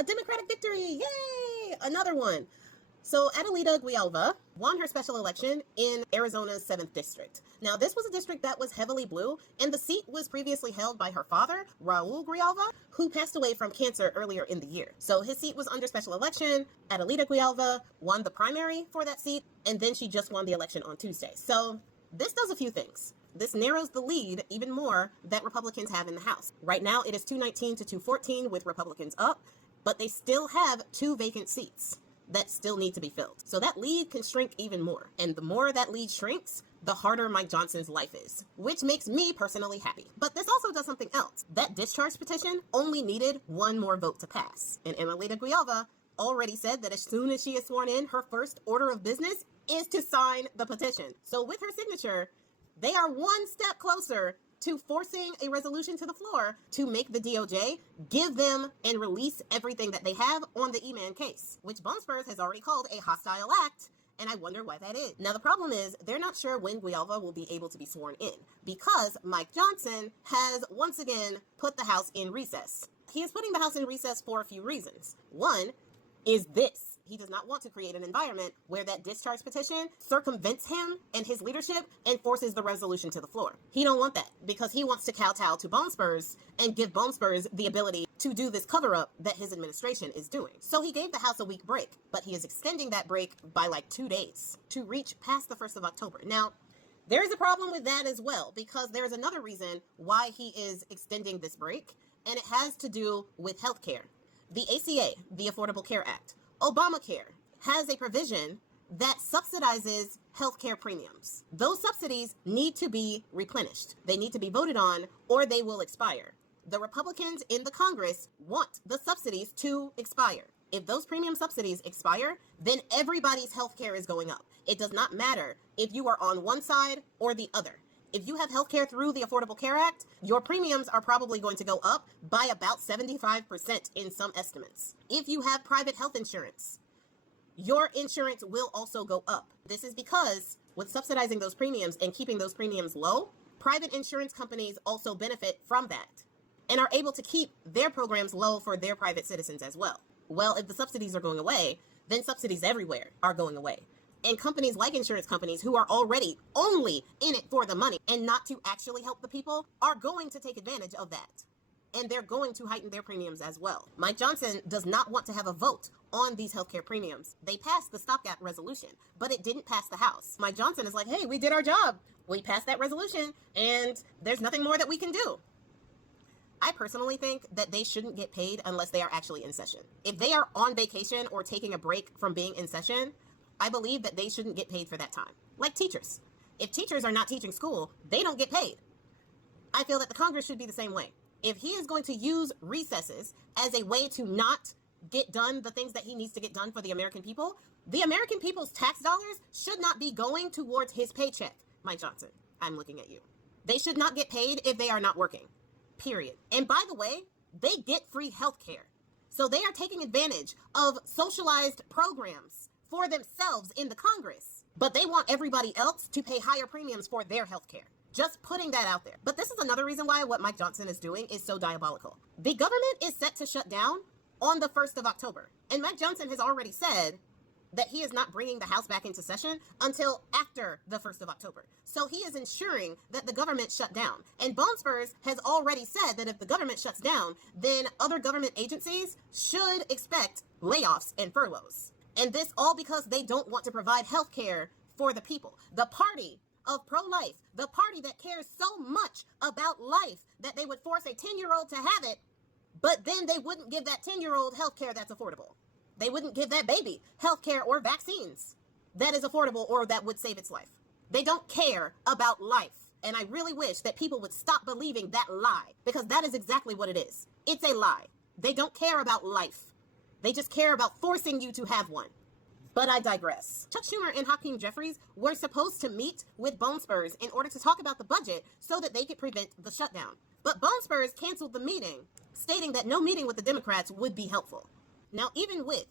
A Democratic victory! Yay! Another one. So Adelita Guialva won her special election in Arizona's 7th district. Now, this was a district that was heavily blue, and the seat was previously held by her father, Raul Grijalva, who passed away from cancer earlier in the year. So his seat was under special election. Adelita Guialva won the primary for that seat, and then she just won the election on Tuesday. So this does a few things. This narrows the lead even more that Republicans have in the House. Right now, it is 219 to 214 with Republicans up, but they still have 2 vacant seats that still need to be filled. So that lead can shrink even more. And the more that lead shrinks, the harder Mike Johnson's life is, which makes me personally happy. But this also does something else. That discharge petition only needed 1 more vote to pass. And Adelita Guialva already said that as soon as she is sworn in, her first order of business is to sign the petition. So with her signature, they are 1 step closer to forcing a resolution to the floor to make the DOJ give them and release everything that they have on the E-Man case, which Bone Spurs has already called a hostile act, and I wonder why that is. Now, the problem is they're not sure when Guialva will be able to be sworn in because Mike Johnson has once again put the House in recess. He is putting the House in recess for a few reasons. One is this. He does not want to create an environment where that discharge petition circumvents him and his leadership and forces the resolution to the floor. He don't want that because he wants to kowtow to Bone Spurs and give Bone Spurs the ability to do this cover-up that his administration is doing. So he gave the House a week break, but he is extending that break by like 2 days to reach past the 1st of October. Now, there is a problem with that as well because there is another reason why he is extending this break, and it has to do with healthcare. The ACA, the Affordable Care Act, Obamacare has a provision that subsidizes healthcare premiums. Those subsidies need to be replenished. They need to be voted on or they will expire. The Republicans in the Congress want the subsidies to expire. If those premium subsidies expire, then everybody's healthcare is going up. It does not matter if you are on one side or the other. If you have healthcare through the Affordable Care Act, your premiums are probably going to go up by about 75% in some estimates. If you have private health insurance, your insurance will also go up. This is because with subsidizing those premiums and keeping those premiums low, private insurance companies also benefit from that and are able to keep their programs low for their private citizens as well. Well, if the subsidies are going away, then subsidies everywhere are going away. And companies like insurance companies who are already only in it for the money and not to actually help the people are going to take advantage of that. And they're going to heighten their premiums as well. Mike Johnson does not want to have a vote on these healthcare premiums. They passed the stopgap resolution, but it didn't pass the House. Mike Johnson is like, hey, we did our job. We passed that resolution and there's nothing more that we can do. I personally think that they shouldn't get paid unless they are actually in session. If they are on vacation or taking a break from being in session, I believe that they shouldn't get paid for that time. Like teachers. If teachers are not teaching school, they don't get paid. I feel that the Congress should be the same way. If he is going to use recesses as a way to not get done the things that he needs to get done for the American people, the American people's tax dollars should not be going towards his paycheck. Mike Johnson, I'm looking at you. They should not get paid if they are not working. Period. And by the way, they get free health care. So they are taking advantage of socialized programs for themselves in the Congress, but they want everybody else to pay higher premiums for their health care. Just putting that out there. But this is another reason why what Mike Johnson is doing is so diabolical. The government is set to shut down on the 1st of October. And Mike Johnson has already said that he is not bringing the House back into session until after the 1st of October. So he is ensuring that the government shut down. And Bone Spurs has already said that if the government shuts down, then other government agencies should expect layoffs and furloughs. And this all because they don't want to provide health care for the people. The party of pro-life, the party that cares so much about life that they would force a 10-year-old to have it, but then they wouldn't give that 10-year-old health care that's affordable. They wouldn't give that baby health care or vaccines that is affordable or that would save its life. They don't care about life. And I really wish that people would stop believing that lie, because that is exactly what it is. It's a lie. They don't care about life. They just care about forcing you to have one. But I digress. Chuck Schumer and Hakeem Jeffries were supposed to meet with Bone Spurs in order to talk about the budget so that they could prevent the shutdown. But Bone Spurs canceled the meeting, stating that no meeting with the Democrats would be helpful. Now, even with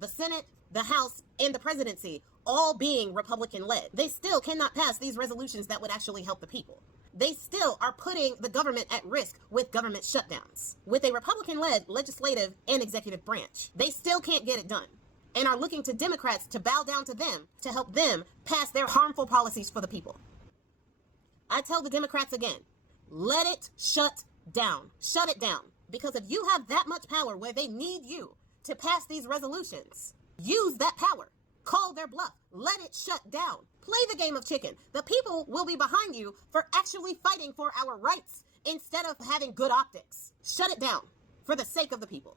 the Senate, the House, and the presidency all being Republican-led, they still cannot pass these resolutions that would actually help the people. they still are putting the government at risk with government shutdowns. With a Republican-led legislative and executive branch, they still can't get it done and are looking to Democrats to bow down to them to help them pass their harmful policies for the people. I tell the Democrats again, let it shut down. Shut it down. Because if you have that much power where they need you to pass these resolutions, use that power. Call their bluff. Let it shut down. Play the game of chicken. The people will be behind you for actually fighting for our rights instead of having good optics. Shut it down for the sake of the people.